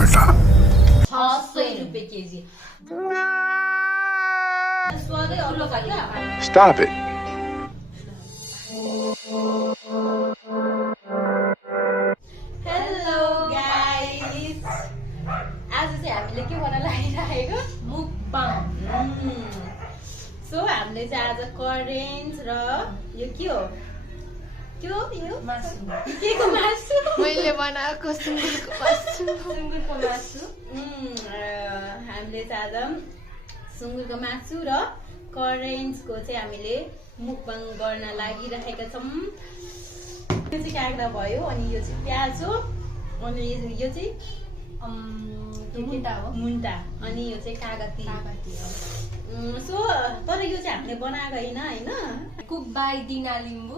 बेटा? 600 रुपियाँ केजी। स्वादै अर्को छ क्या। Stop it. हेलो गाइस, आज चाहिँ हामीले के गर्न लागिरहेको मुकबाङ। सो हामीले चाहिँ आज करेन्ट र यो के हो यो मासु के को मासु मैले बनाएको सुँगुरको मासु हामीले चाहिँ आज सुँगुरको मासु र करेन्टको चाहिँ हामीले मुकबाङ गर्न लागिरहेका छौँ। यो चाहिँ काँक्रा भयो, अनि यो चाहिँ प्याज हो, अनि यो चाहिँ मुन्टा हो। मुन्टा, अनि यो चाहिँ कागती। सो तर यो चाहिँ हामीले बनाएको होइन कुक बाई दिना लिम्बू।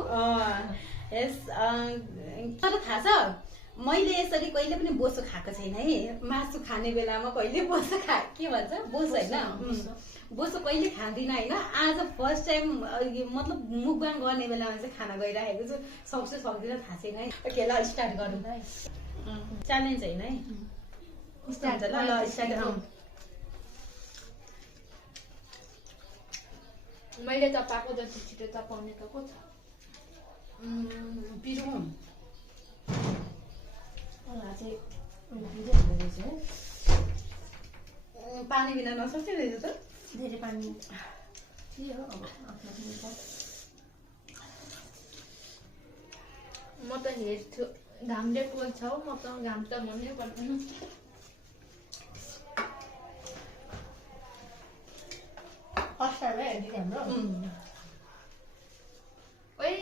यस तर थाहा छ मैले यसरी कहिले पनि बोसो खाएको छैन है। मासु खाने बेलामा कहिले बोसो के भन्छ बोसो होइन, बोसो कहिले खाँदिनँ होइन। आज फर्स्ट टाइम मतलब मुकबाङ गर्ने बेलामा चाहिँ खाना गइरहेको छु। सक्छु सक्दिनँ थाहा छैन है। ओके ल स्टार्ट गरौँ है। च्यालेन्ज होइन है, कस्तो हुन्छ ल स्टार्ट गरौँ। मैले तपाएको जति छिटो तपाउने त को छ? पिरो पानी बिना नसक्ने रहेछ त। धेरै पानी के हो अब आफ्नो म त हेर्छु घामले पोल्छ हौ, म त घाम त भन्नै पर्दैन। फर्स्ट टाइम है दिदी हाम्रो। ओइ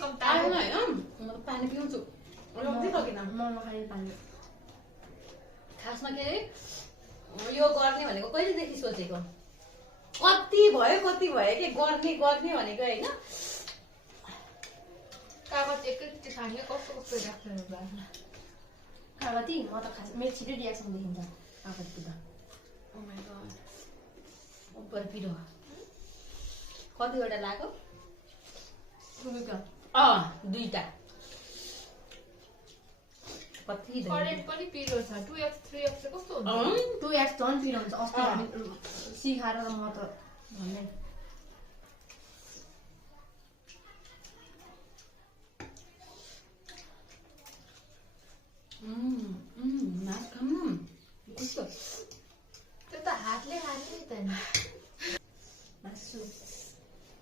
कम्ता होइन म त पानी पिउँछु। लग्दै सकिनँ म नखाने पानी। खासमा के अरे यो गर्ने भनेको कहिलेदेखि सोचेको, कति भयो के गर्ने भनेको होइन। कागज एकैचोटि खाने कस्तो कस्तो रियाक्सन हुन्छ। कागती म त खास मेरो छिटो रियाक्सन देखिन्छ कागती त। ओ माय गॉड उपर पिरो कतिवटा लाग्यो? दुईटा। कति करेन्ट पनि पिरो छ। 2x 3x चाहिँ कस्तो हुन्छ? 2x झन् पिरो हुन्छ। अस्ति हामी सिखाएर म त भन्दै मासु खानु कस्तो त्यो त हातले खाने नि त नि।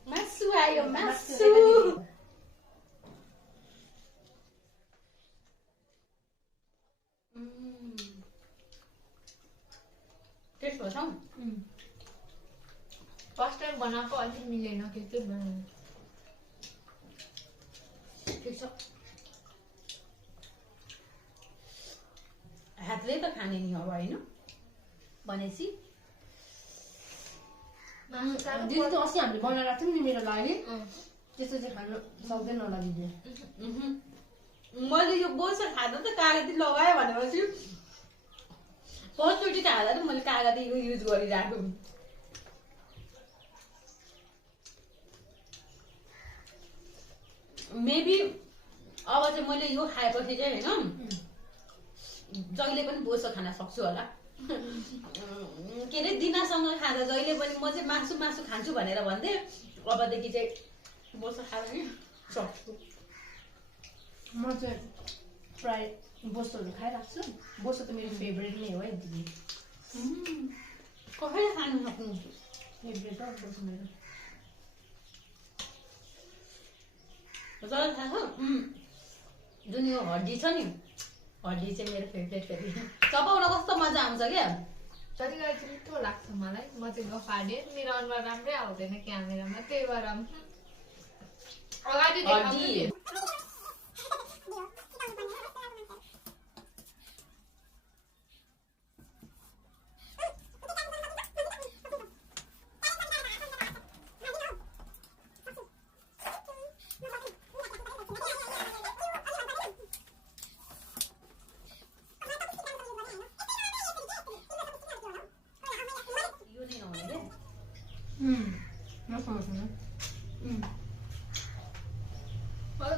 मासु आयो मासु। टेस्ट गर्छ फर्स्ट टाइम बनाएको अलिक मिलेन के बनाउनु। ठिक छ, हातले त खाने नि अब होइन भनेपछि। दिदी त अस्ति हामीले बनाएर राख्थ्यौँ नि मेरो लागि, त्यस्तो चाहिँ खानु सक्दैन होला दिदी। मैले यो बोसो खाँदा त कागती लगायो भनेपछि फर्स्टचोटि खाँदा त मैले कागती युज गरिरहेको। मेबी अब चाहिँ मैले यो खाएपछि चाहिँ होइन जहिले पनि बोसो खान सक्छु होला। के अरे दिनासँग खाँदा जहिले पनि म चाहिँ मासु खान्छु भनेर भन्थे, अबदेखि चाहिँ बोसो खाँदा नि सक्छु। म चाहिँ प्राय बोसोहरू खाइराख्छु। बोसो त मेरो फेभरेट नै हो है दिदी। कसैले खानु सक्नु फेभरेट हो बोसो मेरो। तर थाहा छ जुन यो हड्डी छ नि, हड्डी चाहिँ मेरो फेभरेट फेरि चपाउन कस्तो मजा आउँछ क्या। कति कहिले चाहिँ मिठो लाग्छ मलाई। म चाहिँ गफाडे, मेरो अनुहार राम्रै आउँदैन क्यामेरामा, त्यही भएर अगाडि देखाउँछु।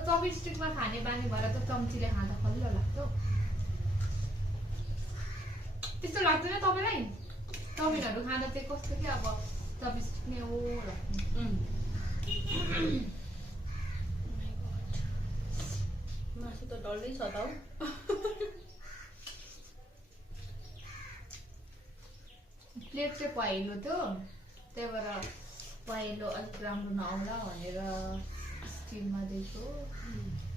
चपस्टिकमा खाने बानी भएर त चम्चीले खाँदा खल्लो लाग्छ। त्यस्तो लाग्दैन तपाईँलाई? चाउमिनहरू खाँदा चाहिँ कस्तो कि अब चबिस्ने हो मासु त डल्लै छ त हौ। प्लेट चाहिँ पहेँलो थियो, त्यही भएर पहेँलो अलिक राम्रो नआउला भनेर स्टिलमा दिएको।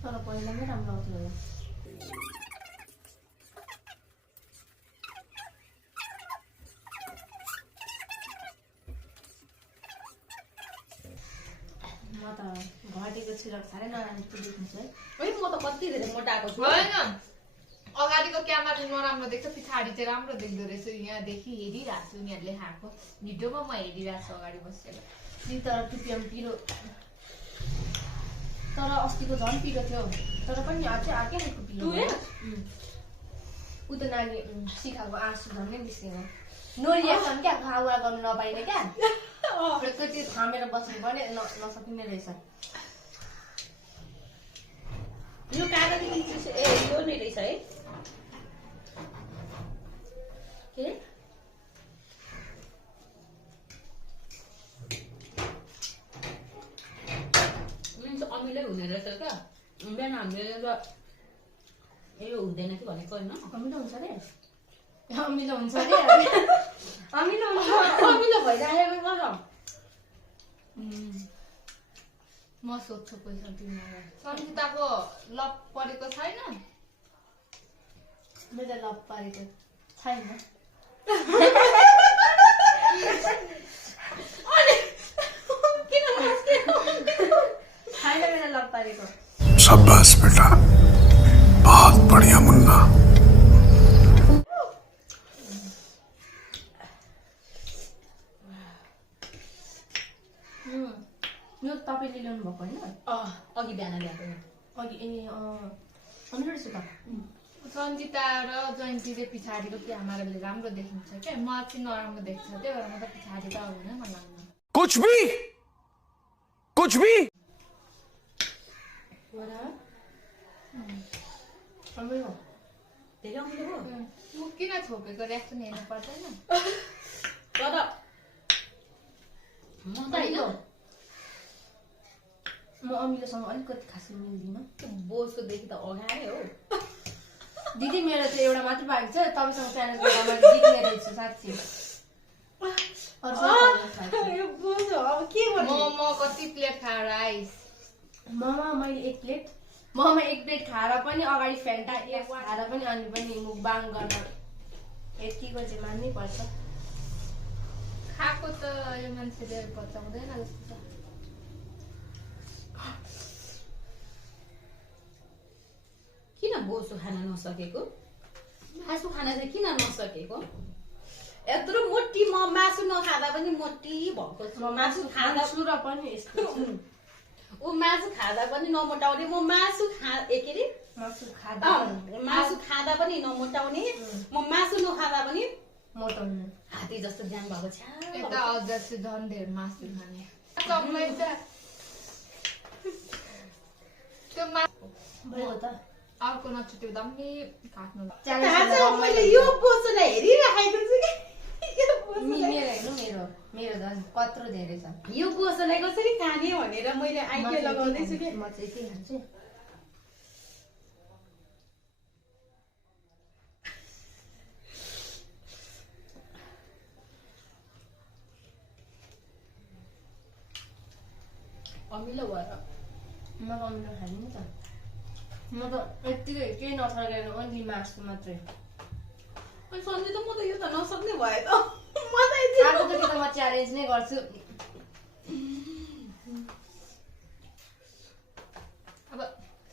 तर पहिलामै राम्रो आउँथ्यो होला। म त घटेको छिरक साह्रै नराम्रो देख्नु छ है। है म त कति धेरै मोटाएको छु। होइन, अगाडिको क्यामेरा नराम्रो देख्छ, पछाडि चाहिँ राम्रो देख्दो रहेछ। यहाँदेखि हेरिरहेको छु उनीहरूले खाएको भिडियोमा, म हेरिरहेको छु अगाडि बसेर। तर टुपिएम पिरो, तर अस्तिको झन् पिरो थियो, तर पनि अझै अर्कै खालको पिरो। ऊ त नानी सिकाएको आँसु झन् नै निस्केको। नो रिएक्सन क्या, खावा गर्नु नपाइने क्या। त्यो थामेर बस्नु पर्ने, नसकिने रहेछ। यो कागज ए यो नै रहेछ है। के मिन्स अमिलै हुने रहेछ क्या। बिहान हामीले त यो हुँदैन कि भनेको होइन। अमिलो हुन्छ अरे, अमिलो हुन्छ अरे, अमिलो हुन्छ। अमिलो भइरहेको छ। म सोध्छु पैसा तिमीलाई। सन्जिताको लप परेको छैन? मेरो लप पारेको छैन। छैन मेरो लप पारेको। शाबाश बेटा, बहुत बढ़िया मुन्ना। यो तपाईँले ल्याउनु भएको होइन? अघि बिहान ल्याएको। अघि अमिलो रहेछ त। सन्जिता र जयन्तीले पछाडिको क्यामेराले राम्रो देखिन्छ क्या, म चाहिँ नराम्रो देख्छ, त्यही भएर म त पछाडि त हुन मन लाग्दैन। कुछ भी अमिलो धेरै अमिलो हो। म किन छोपेको रियाक्सन हेर्नु पर्दैन? तर म त होइन म अमिलोसँग अलिकति खासै मिल्दिनँ। बोसको देखि त अगाडि हो। दिदी मेरो चाहिँ एउटा मात्रै बाँकी छ, तपाईँसँग प्यारेन्ट गर्दा मैले जित्ने रहेछु साँच्ची। यो बोस हो, अब के गर्नु? मोमो कति प्लेट खाएर आइस? मोमो मैले एक प्लेट खाएर पनि अगाडि फेन्टा एक खाएर पनि अनि पनि मुखबाङ गर्न यतिको चाहिँ मान्नै पर्छ। खाएको त यो मान्छेले पचाउँदैन जस्तो छ। किन बोसो खान नसकेको? मासु खान चाहिँ किन नसकेको? यत्रो मोटी म मासु नखाँदा पनि मोटी भएको छु। म मासु खान्छु र पनि यस्तो छु। ऊ मासु खाँदा पनि नमोटाउने, म मासु के अरे मासु खाँदा मासु खाँदा पनि नमोटाउने, म मासु नखाँदा पनि मोटाउने। हात्ती जस्तो ज्यान भएको छ। यता अझ चाहिँ झन् धेरै मासु खाने। सबलाई त त्यो भयो त। अर्को नछुट्यो दामी काट्नु ल। मैले यो बोसोलाई हेरिराखेको छु कि यो बोसोलाई मेरो झन् कत्रो धेरै छ। यो बोसोलाई कसरी खाने भनेर मैले आइडिया लगाउँदैछु कि। म चाहिँ के खान्छु? अमिलो भएर म अमिलो खादिनँ त। म त यत्तिकै केही नथर्केर ओन्ली मासु मात्रै। अनि सन्जय त म त यो त नसक्ने भयो त। म त आजदेखि त म च्यालेन्ज नै गर्छु। अब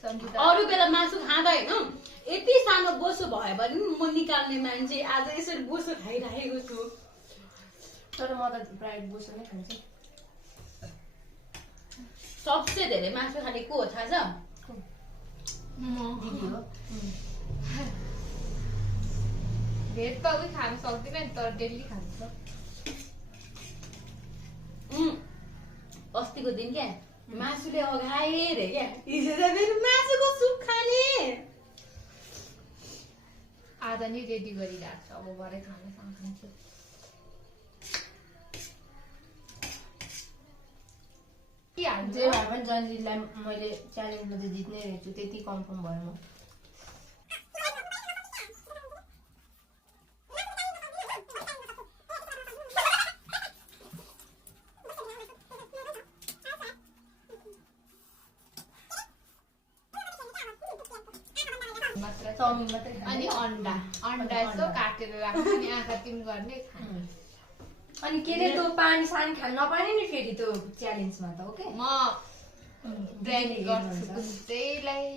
सन्जिता अरू बेला मासु खाँदा होइन यति सानो बोसो भयो भने म निकाल्ने मान्छे, आज यसरी बोसो खाइरहेको छु। तर म त प्रायः बोसो नै खान्छु। सबसे धेरै मासु खाने को हो थाहा छ? दिदी हो। भेट त उही खानु सक्दिनँ नि, तर डेली खान्छ। अस्तिको दिन क्या मासुले अघाए रे क्या, हिजो त मेरो मासुको सुप खाने। आधा नै रेडी गरिरहेको छु अब भरे खानासँग खान्छु जे भए पनि जन्जितलाई मैले च्यालेन्जमा चाहिँ जित्नै रहेछु त्यति कन्फर्म भयो म चाउमिन मात्रै अनि अन्डा यसो काटेर राख्नु अनि आँखा तिम गर्ने खाने अनि के रे त्यो पानी सानी खान नपाने नि फेरि त्यो च्यालेन्जमा त ओके म ब्रेक गर्छु कुचैलाई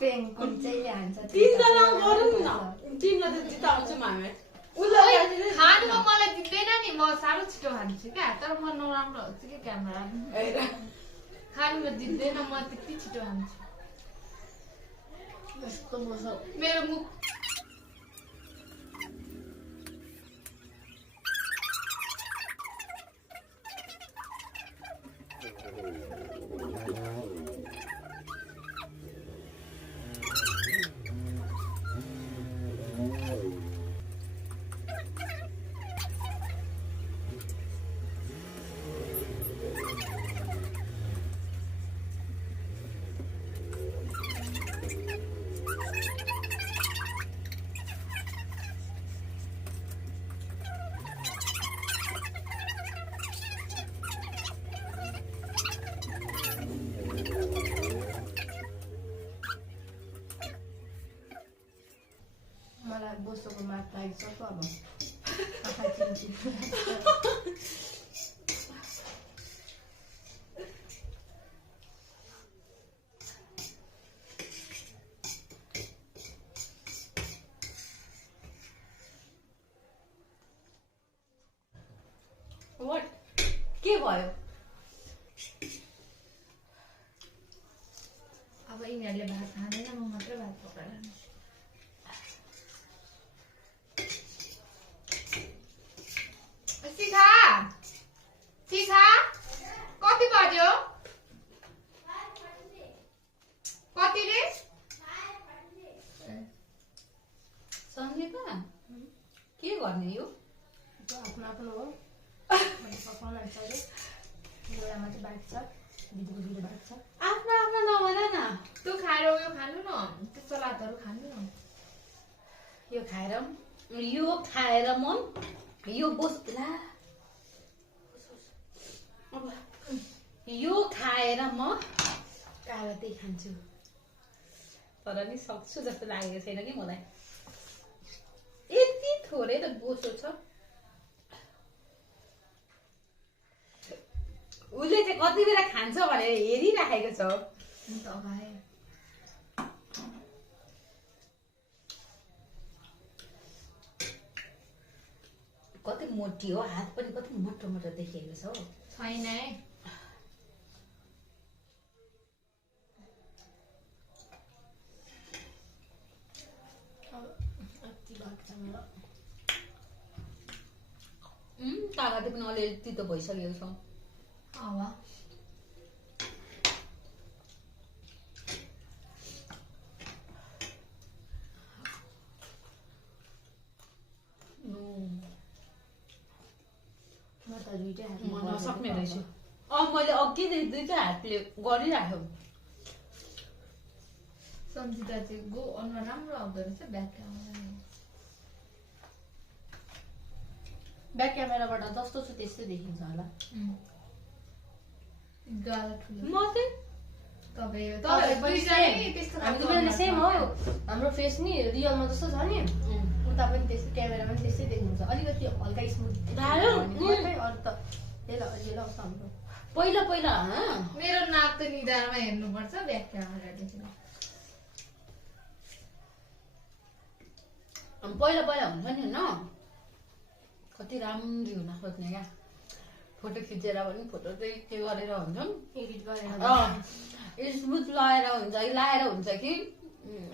पेन कुचैले हान्छ तिनजना गरौँ न तिमीलाई त जिताउँछु हामी उसलाई खानुमा मलाई दिँदैन नि म साह्रो छिटो खान्छु क्या तर म नराम्रो हुन्छ कि क्यामेरा खानुमा दिँदैन म त्यति छिटो खान्छु मेरो मुख मलाई बोसोको मात लागिसक्यो अब आँखा चिम्चिम What? के भयो अब यिनीहरूले भात खाँदैन म मात्रै भात पकाएर लान्छु शिखा कति बज्यो कतिले सन्देका के गर्ने यो आफ्नो आफ्नो हो पकाउन पर्यो एउटामा चाहिँ बाँच्छ दिदीको बाँच्छ आफ्नो आफ्नो नभन न त्यो खाएर उयो खानु न त्यो सलादहरू खानु न यो खाएर म यो बोस ला अब यो खाएर म कागतै खान्छु तर नि सक्छु जस्तो लागेको छैन कि मलाई यति थोरै त बोसो छ उसले चाहिँ कति बेला खान्छ भनेर हेरिराखेको छ कति मोटी हो हात पनि कति मोटो मोटो देखिएको छ छैन है कागती पनि अलिअलि तितो भइसकेको छ म नसक्ने रहेछु मैले अघिदेखि दुईटै हातले गरिराख्यो सम्झिँदा चाहिँ गो अनुहार राम्रो आउँदो रहेछ ब्याक क्यामेराबाट जस्तो छु त्यस्तै देखिन्छ होला गाला ठुलो म चाहिँ हामी सेम हो हाम्रो फेस नि रियलमा जस्तो छ नि उता पनि त्यस्तै क्यामेरा पनि त्यस्तै देख्नुहुन्छ अलिकति हल्का स्मुथ अरू त पहिला मेरो नाक त निधारमा हेर्नुपर्छ ब्याक क्यामेरादेखि पहिला हुन्छ नि होइन कति राम्ररी हुन खोज्ने क्या फोटो खिचेर पनि फोटो चाहिँ के गरेर हुन्छ एडिट गरेर स्मुथ लगाएर हुन्छ कि लाएर हुन्छ कि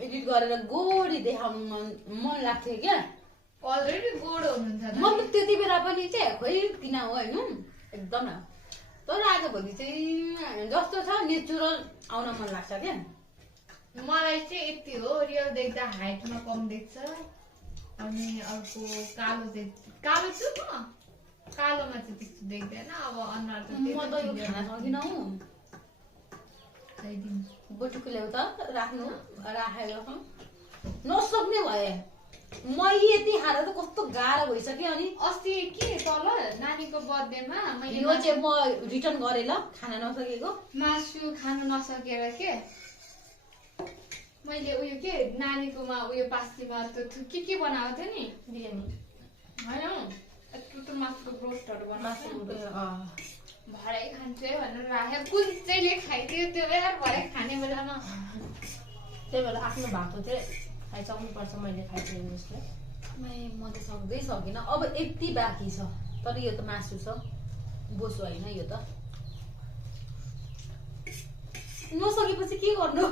एडिट गरेर गोरी देखाउनु मन लाग्थ्यो क्या अलरेडी गोड हुनुहुन्छ म त त्यति बेला पनि चाहिँ खोइ किन हो होइन एकदम तर आजभोलि चाहिँ जस्तो छ नेचुरल आउन मन लाग्छ क्या मलाई चाहिँ यति हो, रियल देख्दा हाइटमा कम देख्छ। अनि अर्को कालो चाहिँ कालो छु म, कालोमा चाहिँ त्यस्तो देख्दैन। अब अनुहार त म त यो खाना सकिन हौ। खाइदिनु। बोटुको ल्याउ त राख्नु, राखेर नसक्ने भए मैले यति खाएर त कस्तो गाह्रो भइसक्यो। अनि अस्ति के तल नानीको बर्थडेमा मैले यो चाहिँ म रिटर्न गरेँ ल, खाना नसकेको। मासु खानु नसकेर के मैले उयो के नानीकोमा उयो पास्तीमा त्यो के बनाएको थियो नि, बिरयानी होइन टुटु मासुको रोस्टहरू बनाएको थियो। भरे खान्छु है भनेर राखेँ, कुन चाहिँले खाइदियो त्यो बेला भरे खाने बेलामा। त्यही भएर आफ्नो भात चाहिँ खाइसक्नुपर्छ, मैले खाइसकेको जस्तो। म त सक्दै सकिनँ। अब यति बाँकी छ, तर यो त मासु छ, बोसो होइन यो त। नसकेपछि के गर्नु?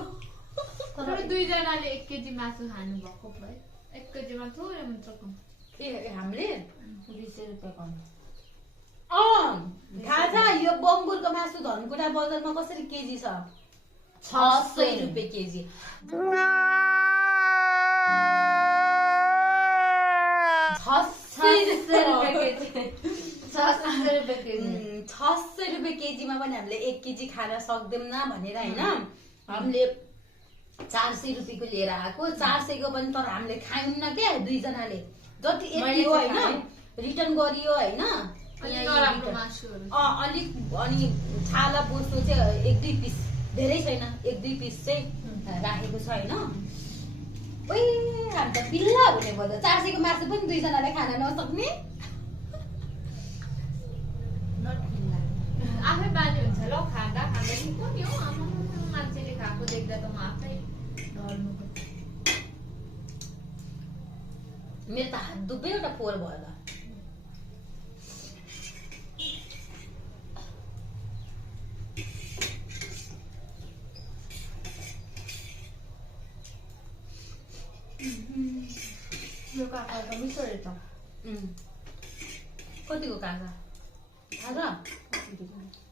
तर दुईजनाले 1 केजी मासु खानु भएको भए 1 केजीमा थोरै हुन्छ कम। के हामीले 20 रुपियाँ कम। थाहा छ यो बङ्गुरको मासु धनकुटा बजारमा कसरी केजी छ? 600 रुपियाँ केजी। 600 रुपियाँ केजीमा पनि हामीले 1 केजी खान सक्दैनौँ भनेर होइन, हामीले 400 रुपियाँको लिएर आएको। 400 को पनि तर हामीले खायौँ क्या दुईजनाले, जति यति हो होइन, रिटर्न गरियो होइन। अलिक अनि छाला बोसो चाहिँ 1-2 पिस, धेरै छैन, 1-2 पिस चाहिँ राखेको छ होइन। हामी त पिल्ला हुने भयो त, 400 को मासु पनि दुईजनाले खान नसक्ने। आफै बानी हुन्छ ल, खाँदा खाँदा नि हो आमा मान्छेले खाएको देख्दा त म आफै डर्नु। मेरो त हात दुब्बै एउटा पोहोर भयो त। यो काका त मिठो रहेछ। कतिको काँक्रा थाहा छ?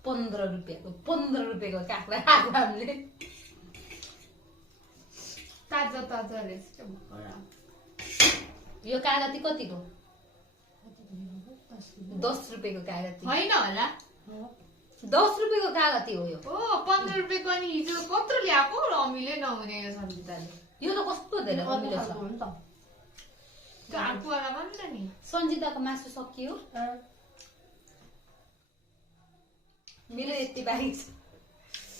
15 रुपियाँको 15 रुपियाँको काँक्रा खाएको हामीले। ताजा ताजा रहेछ क्या भर्खर। यो कागती कतिको? 10 रुपियाँको कागती होइन होला, 10 रुपियाँको कागती हो यो। 15 रुपियाँको। अनि हिजो कत्रो ल्याएको रमिलै नहुने यो सन्जिताले। यो त कस्तो धेरै अमिलो छ। त्यो आफूवालामा पनि त नि। सन्जिताको मासु सकियो, मेरो यति बाहेक छ।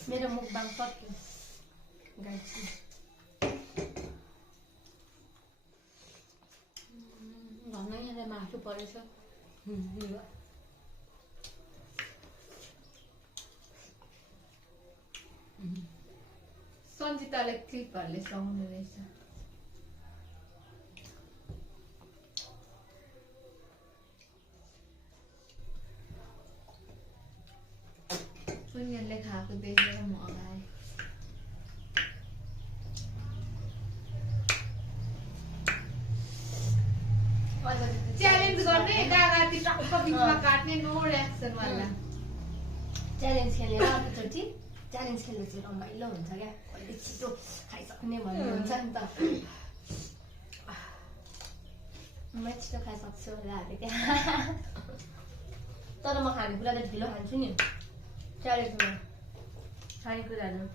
मेरो मुखबाङ सक्यो। झन् यहाँलाई मासु परेछ। सन्जिताले क्लिपहरूले सुहाउने रहेछ। सुनियनले खाएको देखेर म अगाएँ। च्यालेन्ज गर्ने कागती टक्क बिचमा काट्ने, नो रियाक्सन वाला च्यालेन्ज खेलेर अर्कोचोटि च्यालेन्ज खेल्नु चाहिँ रमाइलो हुन्छ क्या, कहिले छिटो खाइसक्ने भन्ने हुन्छ नि त। म छिटो खाइसक्छु होला अरे क्या। तर म खानेकुरा त ढिलो खान्छु नि च्यालेन्जमा, खानेकुराहरू।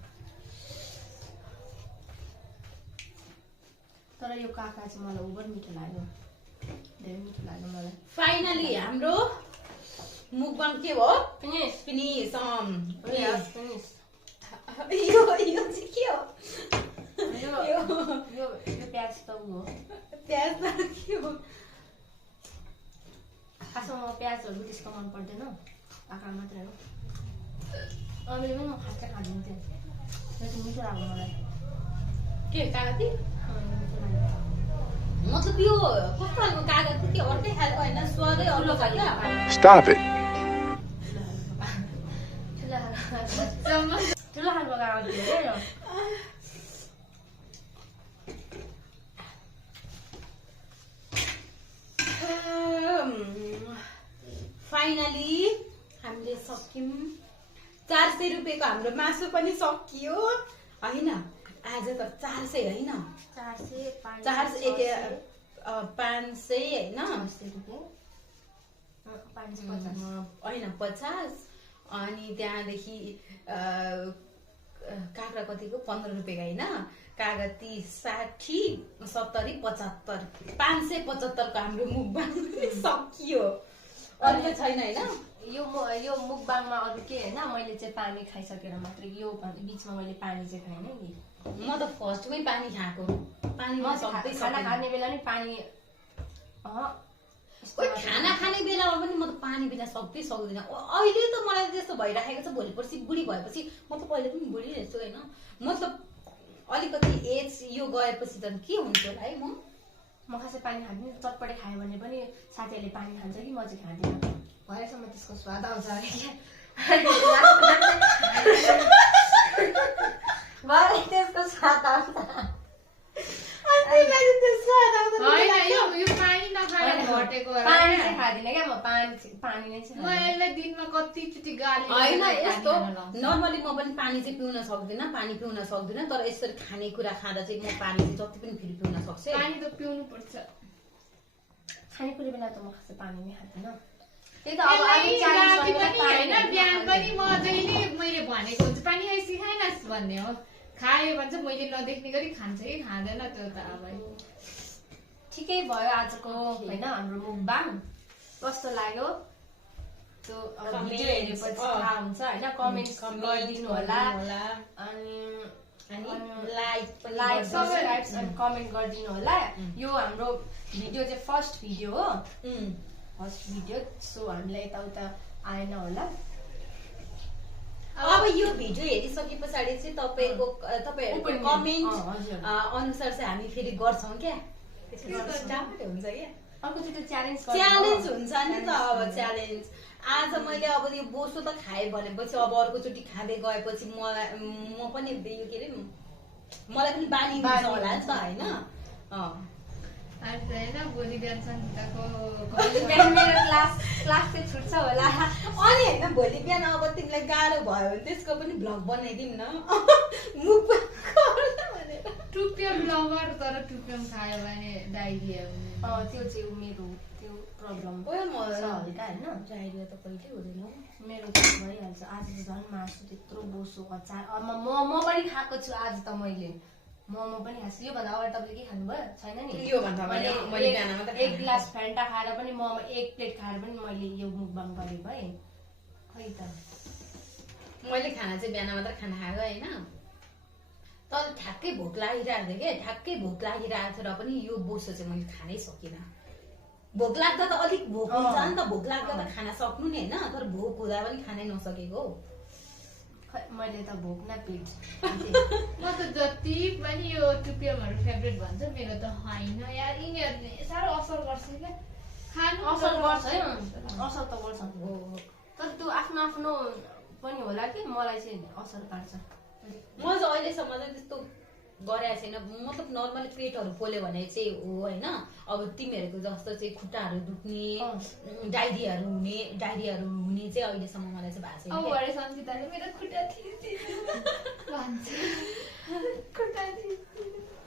तर यो काका चाहिँ मलाई ओभर मिठो लाग्यो, धेरै मिठो लाग्यो मलाई। फाइनली हाम्रो मुखबाङ के हो? फिनिस। फिनिस। फिनिस। यो चाहिँ के हो? यो प्याज त हो, प्याज त के हो? खासमा म प्याजहरू त्यसको मन पर्दैन, काका मात्रै हो। अरूले पनि म खासै खाँदिन्थेँ, यो चाहिँ मिठो लाग्यो मलाई। के कागती? मिठो लाग्यो। मतलब यो कस्तो खालको कागती? के अर्कै खालको होइन, स्वादै अर्को छ क्या। Stop it. ठुलो खालको कागती हो क्या यो। फाइनली हामीले सक्यौँ। 400 रुपियाँको हाम्रो मासु पनि सकियो होइन। आज त 400 होइन 400 500 होइन 550 होइन 50 अनि त्यहाँदेखि काँक्रा कतिको 15 रुपियाँ होइन काँक्रा 30 60 70 75 575 को हाम्रो मुखबाङ सकियो अरू त छैन होइन यो मुखबाङमा अरू के होइन मैले चाहिँ पानी खाइसकेर मात्रै यो बिचमा मैले पानी चाहिँ खाइनँ नि म त फर्स्टमै पानी खाएको पानी खाना खाने बेला नि पानी खाना खाने बेलामा पनि म त पानी बिना सक्दै सक्दिनँ अहिले त मलाई त्यस्तो भइराखेको छ भोलि पर्सि बुढी भएपछि म त पहिले पनि बुढी रहेछु होइन मतलब अलिकति एज यो गएपछि त के हुन्छ होला है म खासै पानी खाँदिनँ चटपटे खायो भने पनि साथीहरूले पानी खान्छ कि म चाहिँ खाँदिनँ भएसम्म त्यसको स्वाद आउँछ अरे त्यसको स्वाद आउँछ पानी चाहिँ खाँदिनँ क्या म पानी नै चाहिँ मैले दिनमा कतिचोटि गाली होइन यस्तो नर्मली म पनि पानी चाहिँ पिउन सक्दिनँ तर यसरी खानेकुरा खाँदा चाहिँ म पानी चाहिँ जति पनि फेरि पिउन सक्छु पानी त पिउनु पर्छ खानेकुरा बेला त म खासै पानी नै खाँदिनँ बिहान पनि मजाले मैले भनेको हुन्छ पानी खाइसी खाएनस् भन्ने हो खायो भने चाहिँ मैले नदेख्ने गरी खान्छ कि खाँदैन त्यो त अब ठिकै भयो आजको होइन हाम्रो मुखबाङ कस्तो लाग्यो त्यो भिडियो हेरेपछि थाहा हुन्छ होइन कमेन्ट्स गरिदिनु होला अनि लाइक सब्सक्राइब अनि कमेन्ट गरिदिनु होला यो हाम्रो भिडियो चाहिँ फर्स्ट भिडियो हो सो हामीलाई यताउता आएन होला अब यो भिडियो हेरिसके पछाडि चाहिँ तपाईँहरूको कमेन्ट अनुसार चाहिँ हामी फेरि गर्छौँ क्या हुन्छ क्या अर्कोचोटि च्यालेन्ज हुन्छ नि त अब च्यालेन्ज आज मैले अब यो बोसो त खाएँ भनेपछि अब अर्कोचोटि खाँदै गएपछि म पनि यो के अरे मलाई पनि बानी हुन्छ होला नि त होइन भोलि बिहान सङ्गीताको मेरो क्लास चाहिँ छुट्छ होला अनि होइन भोलि बिहान अब तिमीलाई गाह्रो भयो भने त्यसको पनि भ्लग बनाइदिउँ न मुख भनेर टुप्यम लभर तर टुप्यम खायो भने डाइरिया त्यो चाहिँ मेरो त्यो प्रब्लम हल्का होइन डाइरिया त कहिले हुँदैन मेरो त भइहाल्छ आज त झन् मासु त्यत्रो बोसो अचार म पनि खाएको छु आज त मैले मोमो पनि खान्छु योभन्दा अगाडि तपाईँले के खानुभयो छैन नि मैले एक गिलास फ्यान्टा खाएर पनि मोमो एक प्लेट खाएर पनि मैले यो मुखबाङ गरेको है खै त मैले खाना चाहिँ बिहान मात्र खाना खाएको होइन तर ठ्याक्कै भोक लागिरहेको थियो क्या ठ्याक्कै भोक लागिरहेको थियो र पनि यो बोसो चाहिँ मैले खानै सकिनँ भोक लाग्दा त अलिक भोक हुन्छ नि त भोक लाग्दा त खाना सक्नु नि होइन तर भोक हुँदा पनि खानै नसकेको मैले त भोक न पेट म त जति पनि यो टुपियमहरू फेभरेट भन्छ मेरो त होइन यार यिनीहरूले साह्रो असर गर्छ क्या खानु असर गर्छ है असर त गर्छ तर त्यो आफ्नो आफ्नो पनि होला कि मलाई चाहिँ असर पार्छ म चाहिँ अहिलेसम्म चाहिँ त्यस्तो गरेको छैन मतलब नर्मली पेटहरू पोल्यो भने चाहिँ हो होइन अब तिमीहरूको जस्तो चाहिँ खुट्टाहरू दुख्ने डाइरियाहरू हुने चाहिँ अहिलेसम्म मलाई चाहिँ भएको छैन सङ्गीताले मेरो खुट्टा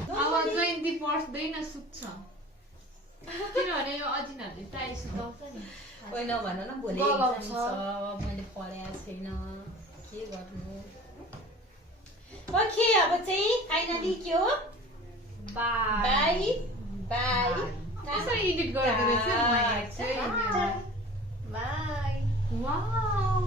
अब 20 पर्दैन सुत्छ किनभने यो अजिनहरूले टाइ सुताउँछ नि होइन भन न भोलि एक्जाम छ मैले पढाएको छैन के गर्नु ओके अब चाहिँ फाइनली के हो बाई बाई कसरी एडिट गर्दै रहेछ बाई वाउ